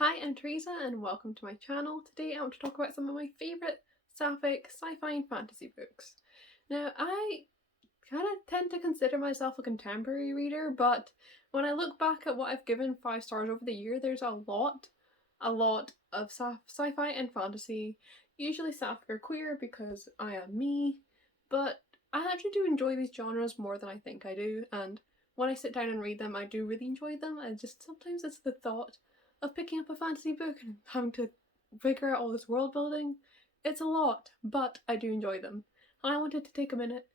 Hi, I'm Theresa and welcome to my channel. Today I want to talk about some of my favourite sapphic, sci-fi and fantasy books. Now, I kind of tend to consider myself a contemporary reader, but when I look back at what I've given 5 stars over the year, there's a lot of sci-fi and fantasy, usually sapphic or queer because I am me, but I actually do enjoy these genres more than I think I do, and when I sit down and read them, I do really enjoy them. And just sometimes it's the thought of picking up a fantasy book and having to figure out all this world building. It's a lot, but I do enjoy them. And I wanted to take a minute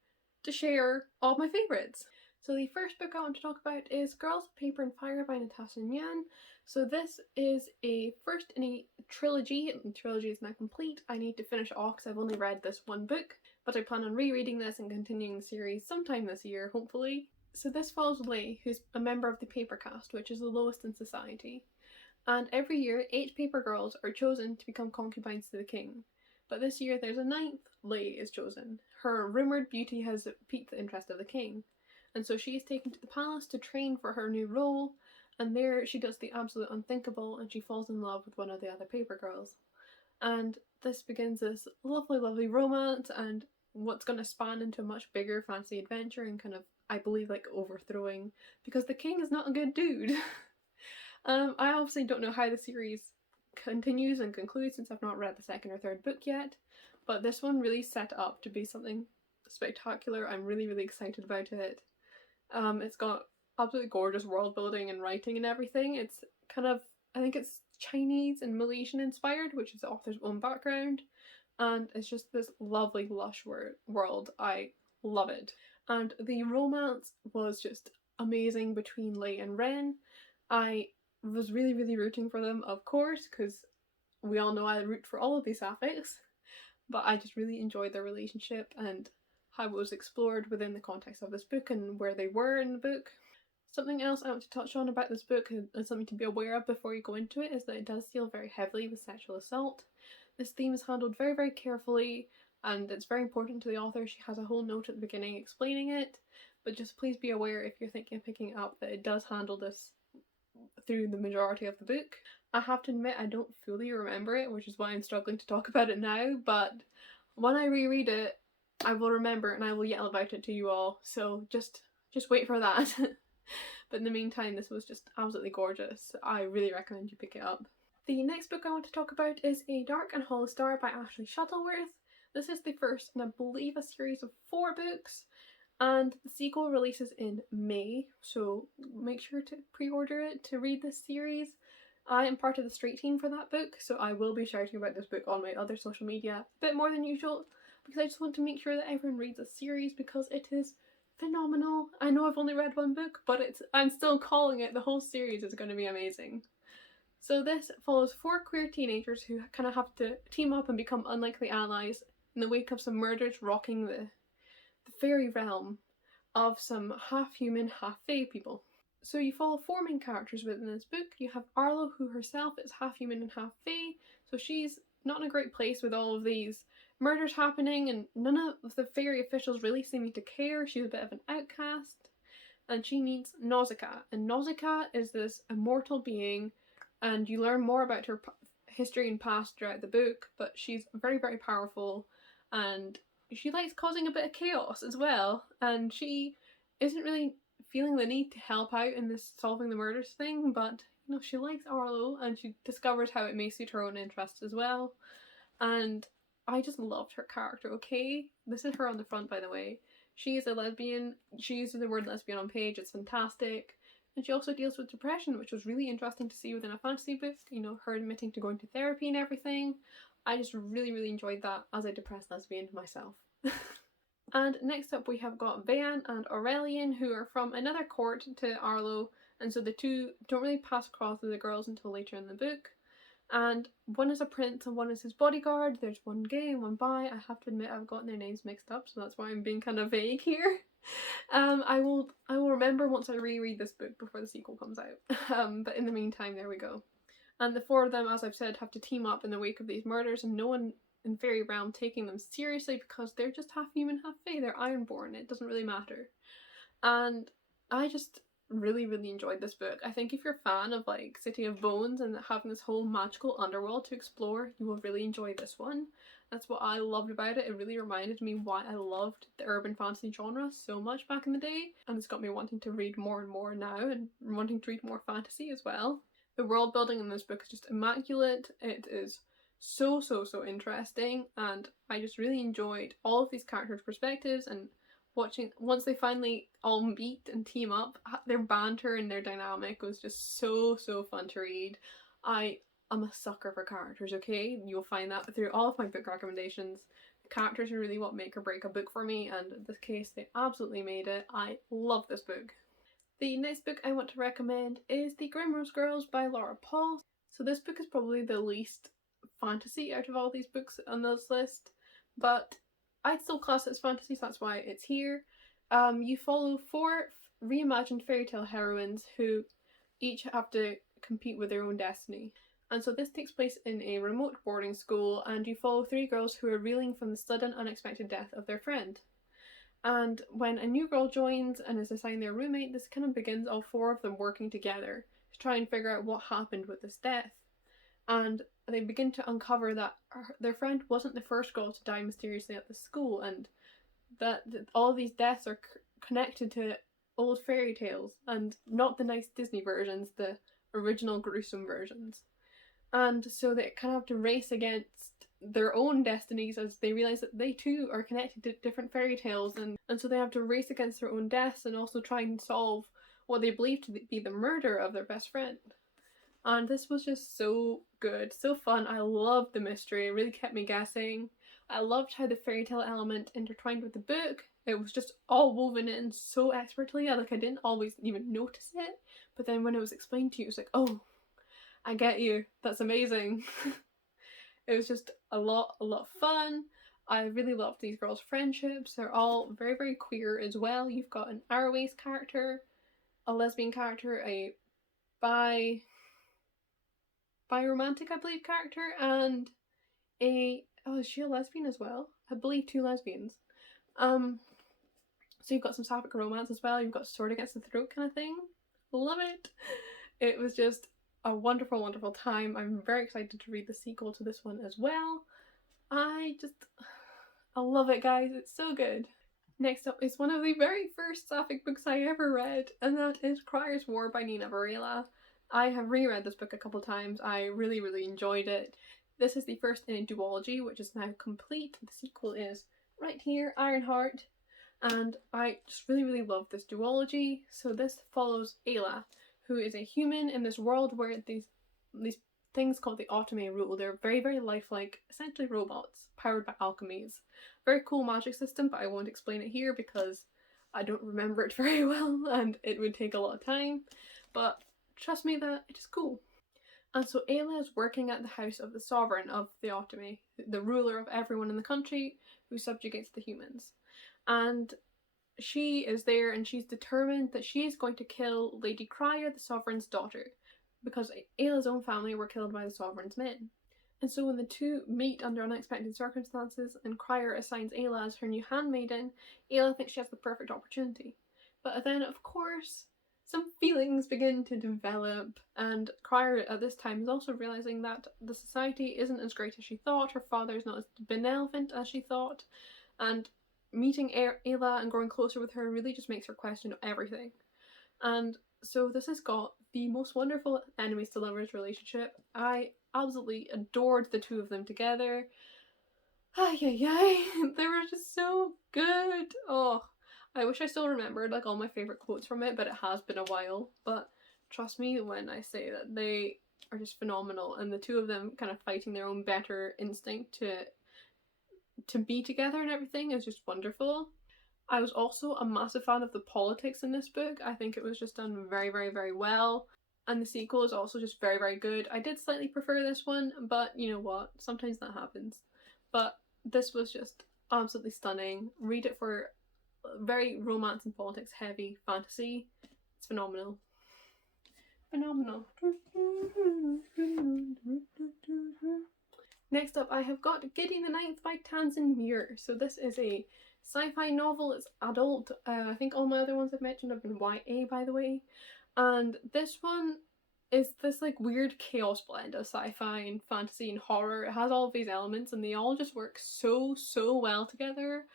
to share all my favourites. So the first book I want to talk about is Girls of Paper and Fire by Natasha Nyan. So this is a first in a trilogy, and the trilogy is now complete. I need to finish it off because I've only read this one book, but I plan on rereading this and continuing the series sometime this year, hopefully. So this follows Lei, who's a member of the paper caste, which is the lowest in society. And every year, 8 paper girls are chosen to become concubines to the king. But this year there's a 9th, Lei is chosen. Her rumoured beauty has piqued the interest of the king, and so she is taken to the palace to train for her new role, and there she does the absolute unthinkable and she falls in love with one of the other paper girls. And this begins this lovely romance and what's going to span into a much bigger fantasy adventure and kind of, I believe, like overthrowing, because the king is not a good dude. I obviously don't know how the series continues and concludes since I've not read the second or third book yet, but this one really set up to be something spectacular. I'm really excited about it. It's got absolutely gorgeous world building and writing and everything. It's kind of, I think it's Chinese and Malaysian inspired, which is the author's own background, and it's just this lovely lush world. I love it. And the romance was just amazing between Lei and Ren. I was really rooting for them, of course, because we all know I root for all of these sapphics, but I just really enjoyed their relationship and how it was explored within the context of this book and where they were in the book. Something else I want to touch on about this book and something to be aware of before you go into it is that it does deal very heavily with sexual assault. This theme is handled very carefully, and it's very important to the author. She has a whole note at the beginning explaining it, but just please be aware if you're thinking of picking it up that it does handle this through the majority of the book. I have to admit I don't fully remember it, which is why I'm struggling to talk about it now, but when I reread it, I will remember and I will yell about it to you all, so just wait for that. But in the meantime, this was just absolutely gorgeous. I really recommend you pick it up. The next book I want to talk about is A Dark and Hollow Star by Ashley Shuttleworth. This is the first in, I believe, a series of 4 books, and the sequel releases in May, so make sure to pre-order it to read this series. I am part of the straight team for that book, so I will be shouting about this book on my other social media a bit more than usual, because I just want to make sure that everyone reads this series because it is phenomenal. I know I've only read one book, but I'm still calling it. The whole series is going to be amazing. So this follows 4 queer teenagers who kind of have to team up and become unlikely allies in the wake of some murders rocking the fairy realm of some half-human, half-fae people. So you follow 4 main characters within this book. You have Arlo, who herself is half-human and half-fae, so she's not in a great place with all of these murders happening and none of the fairy officials really seeming to care. She's a bit of an outcast. And she meets Nausicaa, and Nausicaa is this immortal being, and you learn more about her history and past throughout the book, but she's very powerful, and she likes causing a bit of chaos as well, and she isn't really feeling the need to help out in this solving the murders thing, but you know, she likes Arlo and she discovers how it may suit her own interests as well. And I just loved her character, okay? This is her on the front, by the way. She is a lesbian. She uses the word lesbian on page. It's fantastic. And she also deals with depression, which was really interesting to see within a fantasy book. You know, her admitting to going to therapy and everything. I just really enjoyed that as a depressed lesbian myself. And next up we have got Vean and Aurelian, who are from another court to Arlo, and so the two don't really pass across with the girls until later in the book. And one is a prince and one is his bodyguard. There's one gay and one bi. I have to admit I've gotten their names mixed up, so that's why I'm being kind of vague here. I will remember once I reread this book before the sequel comes out. But in the meantime, there we go. And the 4 of them, as I've said, have to team up in the wake of these murders, and no one in fairy realm taking them seriously because they're just half human, half fae. They're ironborn. It doesn't really matter. And I just really enjoyed this book. I think if you're a fan of like City of Bones and having this whole magical underworld to explore, you will really enjoy this one. That's what I loved about it. It really reminded me why I loved the urban fantasy genre so much back in the day, and it's got me wanting to read more and more now and wanting to read more fantasy as well. The world building in this book is just immaculate. It is so interesting, and I just really enjoyed all of these characters' perspectives, and watching once they finally all meet and team up, their banter and their dynamic was just so fun to read. I'm a sucker for characters, okay? You'll find that through all of my book recommendations. Characters are really what make or break a book for me, and in this case they absolutely made it. I love this book. The next book I want to recommend is The Grimrose Girls by Laura Paul. So this book is probably the least fantasy out of all these books on this list, but I'd still class it as fantasy, so that's why it's here. You follow 4 reimagined fairy tale heroines who each have to compete with their own destiny. And so this takes place in a remote boarding school, and you follow 3 girls who are reeling from the sudden unexpected death of their friend. And when a new girl joins and is assigned their roommate, this kind of begins all 4 of them working together to try and figure out what happened with this death. And they begin to uncover that their friend wasn't the first girl to die mysteriously at the school, and that all these deaths are connected to old fairy tales, and not the nice Disney versions, the original gruesome versions. And so they kind of have to race against their own destinies as they realise that they too are connected to different fairy tales, and so they have to race against their own deaths and also try and solve what they believe to be the murder of their best friend. And this was just so good, so fun. I loved the mystery, it really kept me guessing. I loved how the fairy tale element intertwined with the book. It was just all woven in so expertly. I didn't always even notice it, but then when it was explained to you, it was like, oh, I get you, that's amazing. It was just a lot of fun. I really loved these girls' friendships. They're all very queer as well. You've got an Airways character, a lesbian character, a bi-romantic, I believe, character, and is she a lesbian as well? I believe 2 lesbians. So you've got some sapphic romance as well. You've got sword against the throat kind of thing. Love it. It was just a wonderful time. I'm very excited to read the sequel to this one as well. I love it, guys. It's so good. Next up is one of the very first sapphic books I ever read, and that is Criers War by Nina Varela. I have reread this book a couple times. I really enjoyed it. This is the first in a duology, which is now complete. The sequel is right here, Ironheart, and I just really love this duology. So this follows Ayla, who is a human in this world where these things called the Autome rule. They're very lifelike, essentially robots, powered by alchemies. Very cool magic system, but I won't explain it here because I don't remember it very well and it would take a lot of time. But trust me that it is cool. And so Ayla is working at the house of the sovereign of the Autome, the ruler of everyone in the country who subjugates the humans. And she is there and she's determined that she is going to kill Lady Crier, the sovereign's daughter, because Ayla's own family were killed by the sovereign's men. And so when the two meet under unexpected circumstances and Crier assigns Ayla as her new handmaiden, Ayla thinks she has the perfect opportunity. But then, of course, some feelings begin to develop, and Crier at this time is also realising that the society isn't as great as she thought, her father is not as benevolent as she thought, and meeting Ayla and growing closer with her really just makes her question everything. And so this has got the most wonderful enemies to lovers relationship. I absolutely adored the 2 of them together. They were just so good. Oh, I wish I still remembered all my favourite quotes from it, but it has been a while. But trust me when I say that they are just phenomenal, and the 2 of them kind of fighting their own better instinct to be together and everything is just wonderful. I was also a massive fan of the politics in this book. I think it was just done very well, and the sequel is also just very good. I did slightly prefer this one, but you know what, sometimes that happens. But this was just absolutely stunning. Read it for very romance and politics heavy fantasy. It's phenomenal. Next up, I have got Gideon the Ninth by Tamsin Muir. So this is a sci-fi novel. It's adult. I think all my other ones I've mentioned have been YA, by the way. And this one is this like weird chaos blend of sci-fi and fantasy and horror. It has all of these elements and they all just work so well together.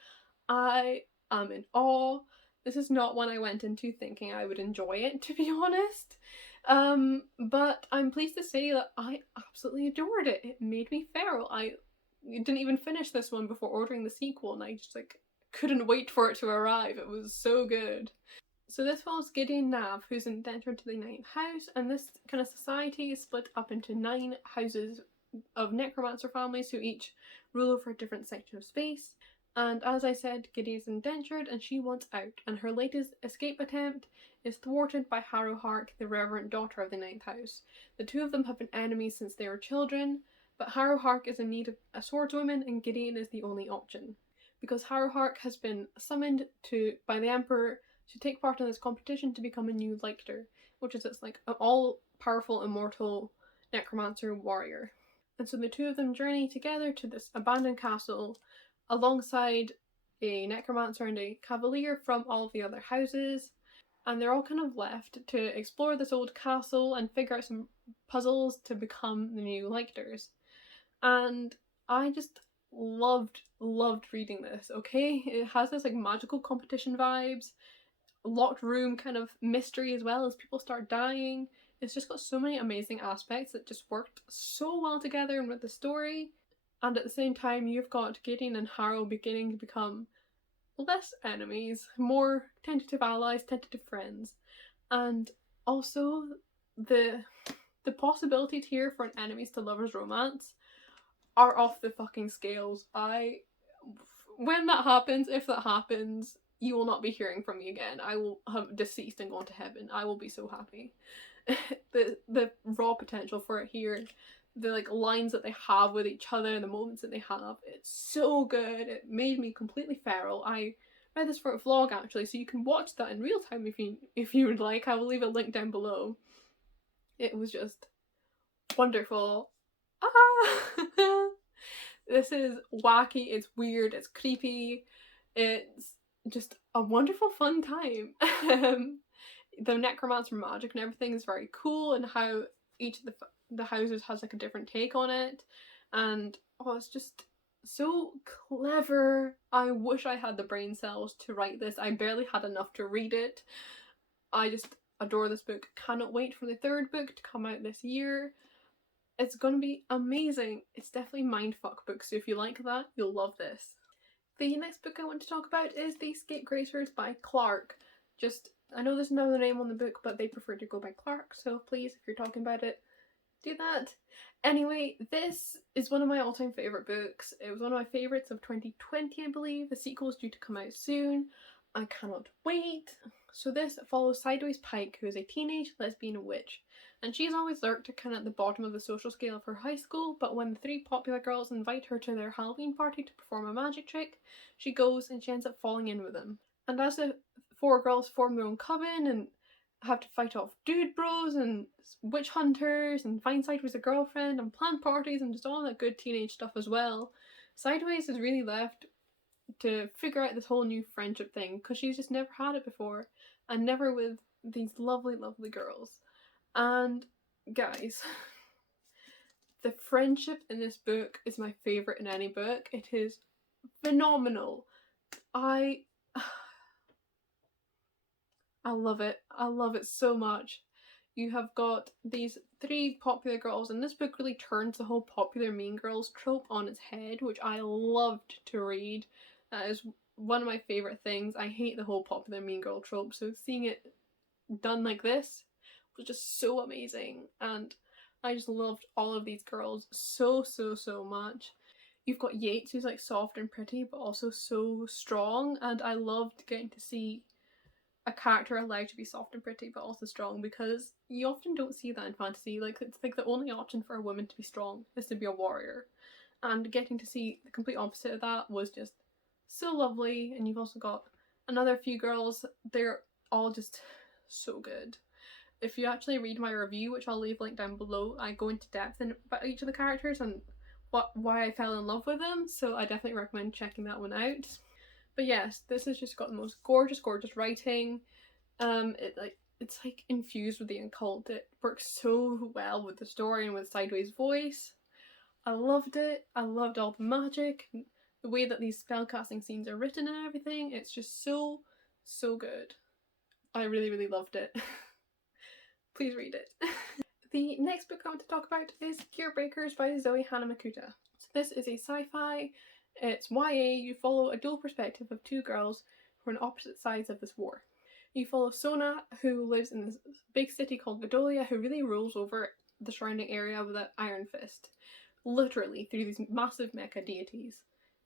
I am in awe. This is not one I went into thinking I would enjoy it, to be honest. But I'm pleased to say that I absolutely adored it. It made me feral. I didn't even finish this one before ordering the sequel, and I just like couldn't wait for it to arrive. It was so good. So this follows Gideon Nav, who's indentured to the ninth house, and this kind of society is split up into 9 houses of necromancer families who each rule over a different section of space. And as I said, Gideon's indentured and she wants out, and her latest escape attempt is thwarted by Harrowhark, the reverend daughter of the ninth house. The two of them have been enemies since they were children, but Harrowhark is in need of a swordswoman and Gideon is the only option. Because Harrowhark has been summoned by the Emperor to take part in this competition to become a new Lictor, which is this like an all-powerful immortal necromancer warrior. And so the two of them journey together to this abandoned castle alongside a necromancer and a cavalier from all of the other houses. And they're all kind of left to explore this old castle and figure out some puzzles to become the new Lictors. And I just loved reading this, okay? It has this like magical competition vibes, locked room kind of mystery as well as people start dying. It's just got so many amazing aspects that just worked so well together and with the story. And at the same time, you've got Gideon and Harrow beginning to become less enemies, more tentative allies, tentative friends. And also the possibilities here for an enemies to lovers romance are off the fucking scales. When that happens, if that happens, you will not be hearing from me again. I will have deceased and gone to heaven. I will be so happy. the raw potential for it here, the like lines that they have with each other, the moments that they have, it's so good. It made me completely feral. I read this for a vlog actually, so you can watch that in real time if you would like. I will leave a link down below. It was just wonderful. This is wacky, it's weird, it's creepy, it's just a wonderful fun time. The necromancer magic and everything is very cool, and how each of the houses has like a different take on it, and it's just so clever. I wish I had the brain cells to write this. I barely had enough to read it. I just adore this book. Cannot wait for the 3rd book to come out this year. It's gonna be amazing. It's definitely mindfuck book, so if you like that, you'll love this. The next book I want to talk about is The Scapegracers by Clark. I know there's another name on the book, but they prefer to go by Clark, so please, if you're talking about it, do that. Anyway, this is one of my all-time favourite books. It was one of my favourites of 2020, I believe. The sequel is due to come out soon. I cannot wait. So this follows Sideways Pike, who is a teenage lesbian witch. And she's always lurked kind of at the bottom of the social scale of her high school, but when the 3 popular girls invite her to their Halloween party to perform a magic trick, she goes and she ends up falling in with them. And as the 4 girls form their own coven and have to fight off dude bros and witch hunters and find Sideways a girlfriend and plan parties and just all that good teenage stuff as well, Sideways is really left to figure out this whole new friendship thing because she's just never had it before, and never with these lovely girls. And guys, the friendship in this book is my favourite in any book. It is phenomenal. I love it. I love it so much. You have got these 3 popular girls, and this book really turns the whole popular mean girls trope on its head, which I loved to read. That is one of my favourite things. I hate the whole popular mean girl trope, so seeing it done like this was just so amazing, and I just loved all of these girls so much. You've got Yates, who's like soft and pretty but also so strong, and I loved getting to see a character allowed to be soft and pretty but also strong, because you often don't see that in fantasy. Like, it's like the only option for a woman to be strong is to be a warrior, and getting to see the complete opposite of that was just so lovely. And you've also got another few girls, they're all just so good. If you actually read my review, which I'll leave a link down below, I go into depth about each of the characters and why I fell in love with them, so I definitely recommend checking that one out. But yes, this has just got the most gorgeous, gorgeous writing. It's like infused with the occult. It works so well with the story and with Sideways' voice. I loved it. I loved all the magic, the way that these spellcasting scenes are written and everything. It's just so, so good. I really, really loved it. Please read it. The next book I want to talk about is Gearbreakers by Zoe Hanamakuta. So this is a sci-fi. It's YA. You follow a dual perspective of two girls who are on opposite sides of this war. You follow Sona, who lives in this big city called Vidolia, who really rules over the surrounding area with an iron fist, literally through these massive mecha deities.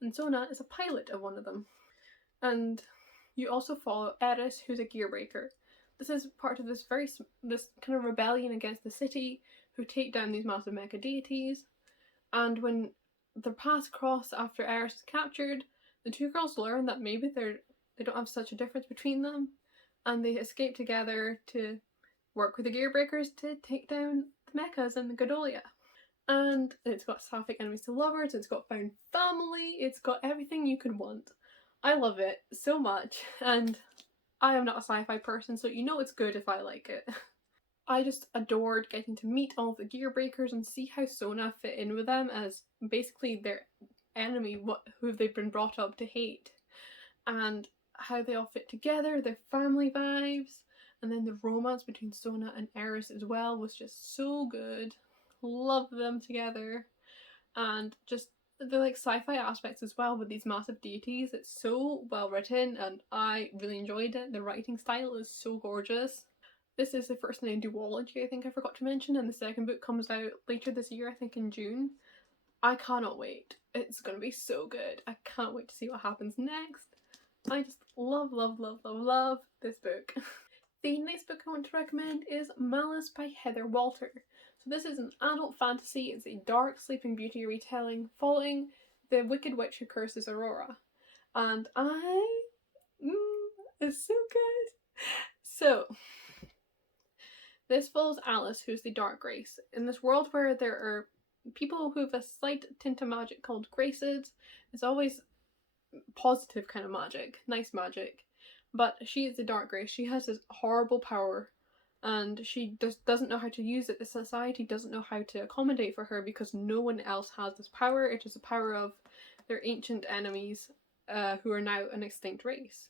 And Sona is a pilot of one of them. And you also follow Eris, who's a gearbreaker. This is part of this kind of rebellion against the city, who take down these massive mecha deities. And when their paths cross after Eris is captured, the two girls learn that maybe they don't have such a difference between them, and they escape together to work with the Gearbreakers to take down the mechas in the Godolia. And it's got sapphic enemies to lovers, it's got found family, it's got everything you could want. I love it so much, and I am not a sci-fi person, so you know it's good if I like it. I just adored getting to meet all of the Gearbreakers and see how Sona fit in with them as basically their enemy, who they've been brought up to hate. And how they all fit together, their family vibes, and then the romance between Sona and Eris as well was just so good. Love them together. And just the like sci-fi aspects as well with these massive deities. It's so well written and I really enjoyed it. The writing style is so gorgeous. This is the first in a duology, I think I forgot to mention, and the second book comes out later this year, I think in June. I cannot wait. It's gonna be so good. I can't wait to see what happens next. I just love, love, love, love, love this book. The next book I want to recommend is Malice by Heather Walter. So this is an adult fantasy. It's a dark Sleeping Beauty retelling following the wicked witch who curses Aurora. And it's so good. So, this follows Alice, who's the Dark Grace. In this world where there are people who have a slight tint of magic called graces, it's always positive kind of magic, nice magic. But she is the Dark Grace. She has this horrible power and she just doesn't know how to use it. The society doesn't know how to accommodate for her because no one else has this power. It is the power of their ancient enemies who are now an extinct race.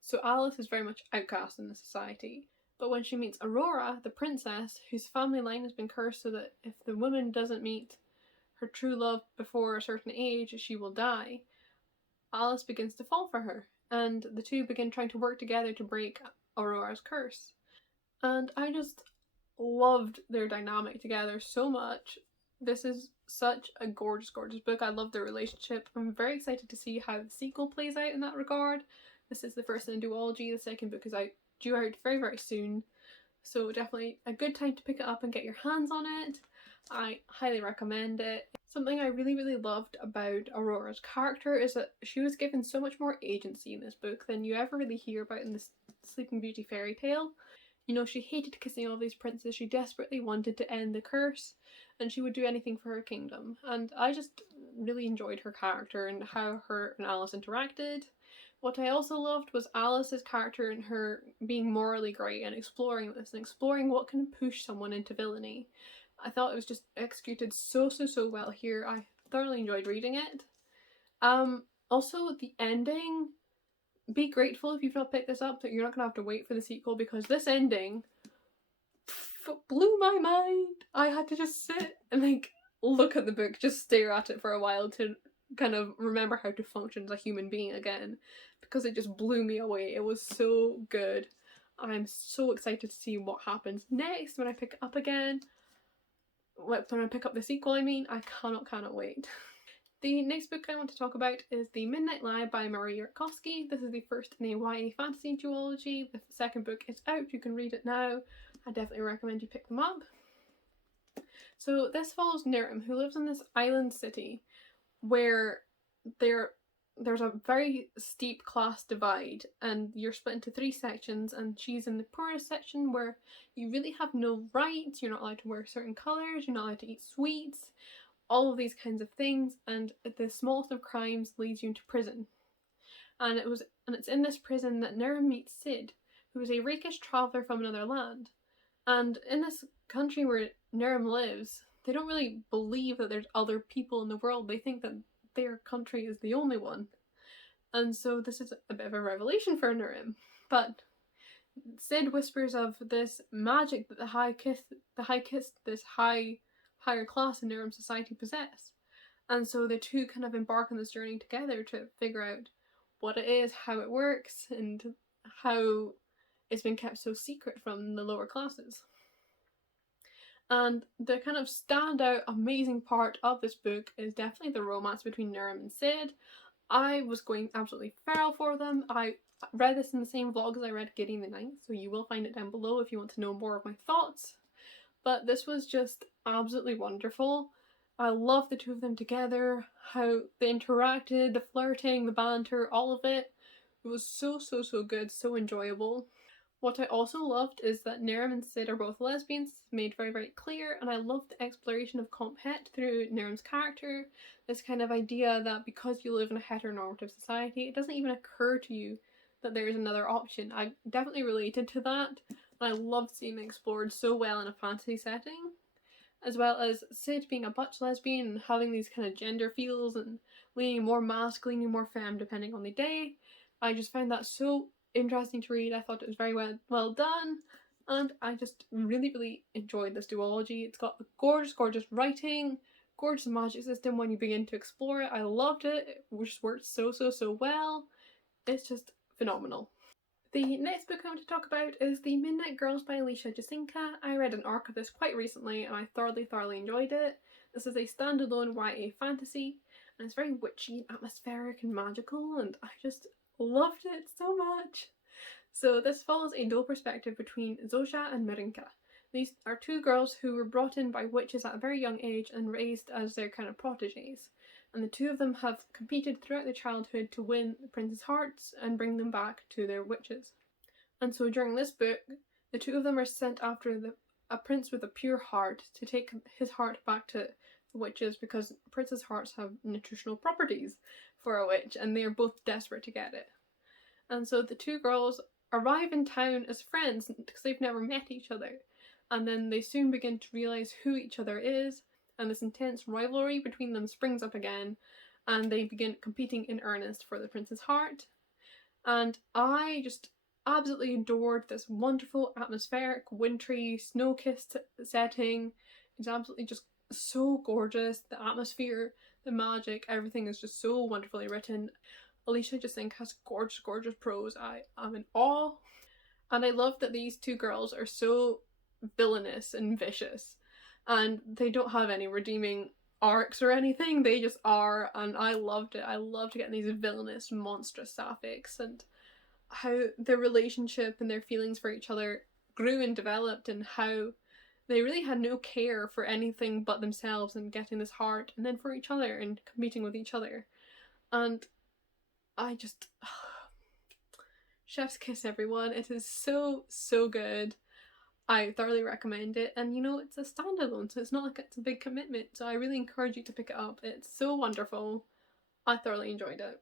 So Alice is very much outcast in the society. But when she meets Aurora, the princess, whose family line has been cursed so that if the woman doesn't meet her true love before a certain age, she will die, Alice begins to fall for her, and the two begin trying to work together to break Aurora's curse. And I just loved their dynamic together so much. This is such a gorgeous, gorgeous book. I love their relationship. I'm very excited to see how the sequel plays out in that regard. This is the first in a duology. The second book is due out very, very soon. So definitely a good time to pick it up and get your hands on it. I highly recommend it. Something I really, really loved about Aurora's character is that she was given so much more agency in this book than you ever really hear about in the Sleeping Beauty fairy tale. You know, she hated kissing all these princes, she desperately wanted to end the curse, and she would do anything for her kingdom. And I just really enjoyed her character and how her and Alice interacted. What I also loved was Alice's character and her being morally grey and exploring this and exploring what can push someone into villainy. I thought it was just executed so, so, so well here. I thoroughly enjoyed reading it. Also, the ending, be grateful if you've not picked this up that you're not going to have to wait for the sequel, because this ending blew my mind. I had to just sit and like look at the book, just stare at it for a while to kind of remember how to function as a human being again, because it just blew me away. It was so good. I'm so excited to see what happens next when I pick it up again. When I pick up the sequel, I mean. I cannot wait. The next book I want to talk about is The Midnight Lie by Marie Yarkowski. This is the first in a YA fantasy duology. The second book is out, you can read it now. I definitely recommend you pick them up. So this follows Nirim, who lives in this island city where there's a very steep class divide and you're split into 3 sections, and she's in the poorest section where you really have no rights, you're not allowed to wear certain colours, you're not allowed to eat sweets, all of these kinds of things, and the smallest of crimes leads you into prison. And it's in this prison that Nirem meets Sid, who is a rakish traveller from another land. And in this country where Nirem lives, they don't really believe that there's other people in the world. They think that their country is the only one. And so this is a bit of a revelation for Nirem. But Sid whispers of this magic that the higher class in Nirem society possess. And so the two kind of embark on this journey together to figure out what it is, how it works, and how it's been kept so secret from the lower classes. And the kind of standout amazing part of this book is definitely the romance between Nirem and Sid. I was going absolutely feral for them. I read this in the same vlog as I read Gideon the Ninth, so you will find it down below if you want to know more of my thoughts. But this was just absolutely wonderful. I love the two of them together, how they interacted, the flirting, the banter, all of it. It was so good, so enjoyable. What I also loved is that Nirem and Sid are both lesbians, made very clear, and I loved the exploration of comp het through Nirem's character. This kind of idea that because you live in a heteronormative society, it doesn't even occur to you that there is another option. I definitely related to that, and I loved seeing it explored so well in a fantasy setting. As well as Sid being a butch lesbian and having these kind of gender feels and leaning more masc, leaning more femme depending on the day. I just found that so interesting to read. I thought it was very well done, and I just really enjoyed this duology. It's got gorgeous writing, gorgeous magic system when you begin to explore it. I loved it. It just worked so well. It's just phenomenal. The next book I want to talk about is The Midnight Girls by Alicia Jasinka. I read an arc of this quite recently and I thoroughly enjoyed it. This is a standalone YA fantasy and it's very witchy and atmospheric and magical, and I just loved it so much. So this follows a dual perspective between Zosha and Mirinka. These are two girls who were brought in by witches at a very young age and raised as their kind of proteges. And the two of them have competed throughout their childhood to win the prince's hearts and bring them back to their witches. And so during this book, the two of them are sent after a prince with a pure heart to take his heart back to the witches, because prince's hearts have nutritional properties for a witch and they are both desperate to get it. And so the two girls arrive in town as friends because they've never met each other, and then they soon begin to realise who each other is, and this intense rivalry between them springs up again, and they begin competing in earnest for the prince's heart. And I just absolutely adored this wonderful, atmospheric, wintry, snow-kissed setting. It's absolutely just so gorgeous. The atmosphere, the magic, everything is just so wonderfully written. Alicia Jasinka has gorgeous prose. I am in awe. And I love that these two girls are so villainous and vicious, and they don't have any redeeming arcs or anything. They just are, and I loved it. I loved getting these villainous, monstrous sapphics, and how their relationship and their feelings for each other grew and developed, and how they really had no care for anything but themselves and getting this heart, and then for each other and competing with each other. And I just chef's kiss, everyone. It is so good. I thoroughly recommend it, and you know, it's a standalone, so it's not like it's a big commitment, so I really encourage you to pick it up. It's so wonderful. I thoroughly enjoyed it.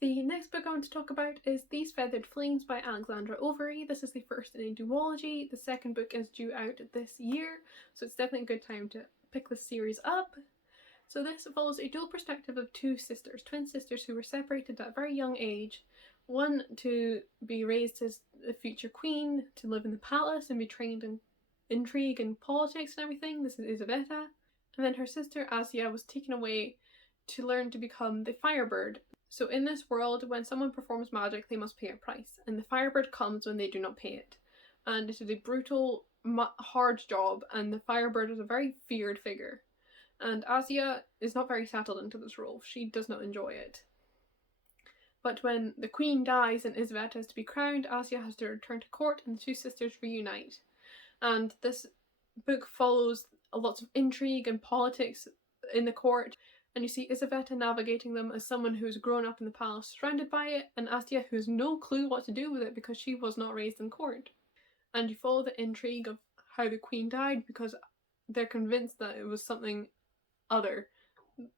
The next book I want to talk about is These Feathered Flings by Alexandra Overy. This is the first in a duology. The second book is due out this year, so it's definitely a good time to pick this series up. So this follows a dual perspective of two sisters, twin sisters who were separated at a very young age. One to be raised as the future queen, to live in the palace and be trained in intrigue and politics and everything. This is Isabetta. And then her sister Asia was taken away to learn to become the Firebird. So in this world, when someone performs magic, they must pay a price, and the Firebird comes when they do not pay it. And it is a brutal, hard job, and the Firebird is a very feared figure. And Asia is not very settled into this role. She does not enjoy it. But when the queen dies and Isabetta is to be crowned, Asia has to return to court and the two sisters reunite. And this book follows lots of intrigue and politics in the court, and you see Isabetta navigating them as someone who's grown up in the palace surrounded by it, and Asia who has no clue what to do with it because she was not raised in court. And you follow the intrigue of how the queen died because they're convinced that it was something other,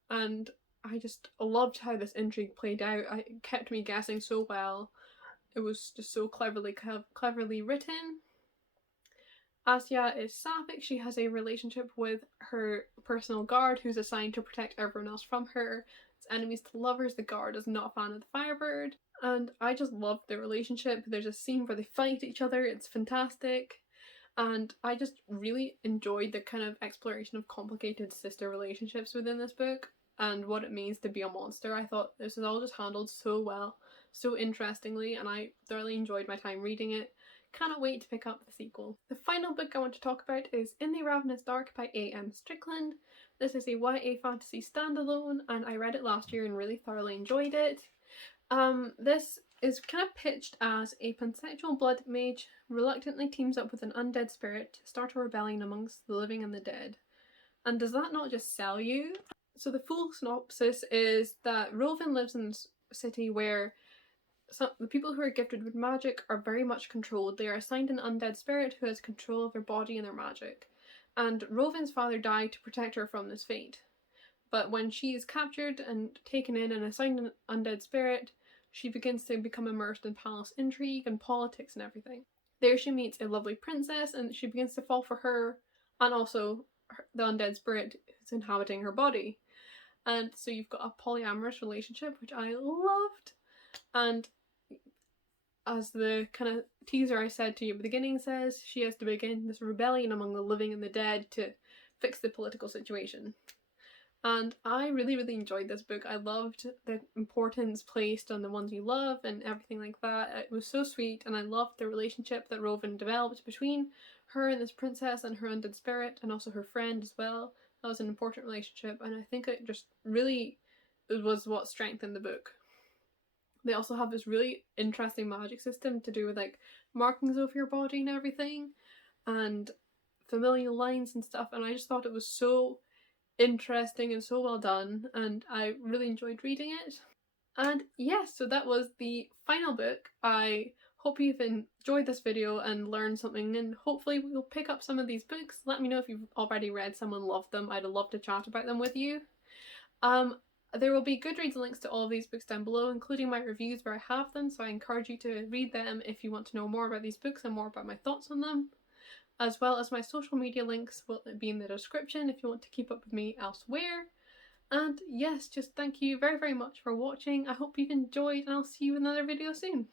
and I just loved how this intrigue played out. It kept me guessing so well. It was just so cleverly written. Asya is sapphic. She has a relationship with her personal guard who's assigned to protect everyone else from her. It's enemies to lovers. The guard is not a fan of the Firebird. And I just loved their relationship. There's a scene where they fight each other. It's fantastic. And I just really enjoyed the kind of exploration of complicated sister relationships within this book and what it means to be a monster. I thought this was all just handled so well, so interestingly, and I thoroughly enjoyed my time reading it. Cannot wait to pick up the sequel. The final book I want to talk about is In the Ravenous Dark by A.M. Strickland. This is a YA fantasy standalone, and I read it last year and really thoroughly enjoyed it. This is kind of pitched as a pansexual blood mage reluctantly teams up with an undead spirit to start a rebellion amongst the living and the dead. And does that not just sell you? So the full synopsis is that Rovan lives in a city where the people who are gifted with magic are very much controlled. They are assigned an undead spirit who has control of their body and their magic. And Rovan's father died to protect her from this fate. But when she is captured and taken in and assigned an undead spirit, she begins to become immersed in palace intrigue and politics and everything. There she meets a lovely princess and she begins to fall for her and also the undead spirit who's inhabiting her body. And so you've got a polyamorous relationship, which I loved. And as the kind of teaser I said to you at the beginning says, she has to begin this rebellion among the living and the dead to fix the political situation. And I really, really enjoyed this book. I loved the importance placed on the ones you love and everything like that. It was so sweet, and I loved the relationship that Rovan developed between her and this princess and her undead spirit, and also her friend as well. That was an important relationship, and I think it just really was what strengthened the book. They also have this really interesting magic system to do with like markings over your body and everything, and familial lines and stuff, and I just thought it was so interesting and so well done, and I really enjoyed reading it. And yes, so that was the final book. I hope you've enjoyed this video and learned something, and hopefully we'll pick up some of these books. Let me know if you've already read some and loved them. I'd love to chat about them with you. There will be Goodreads links to all of these books down below, including my reviews where I have them, so I encourage you to read them if you want to know more about these books and more about my thoughts on them. As well as my social media links will be in the description if you want to keep up with me elsewhere. And yes, just thank you very, very much for watching. I hope you've enjoyed, and I'll see you in another video soon.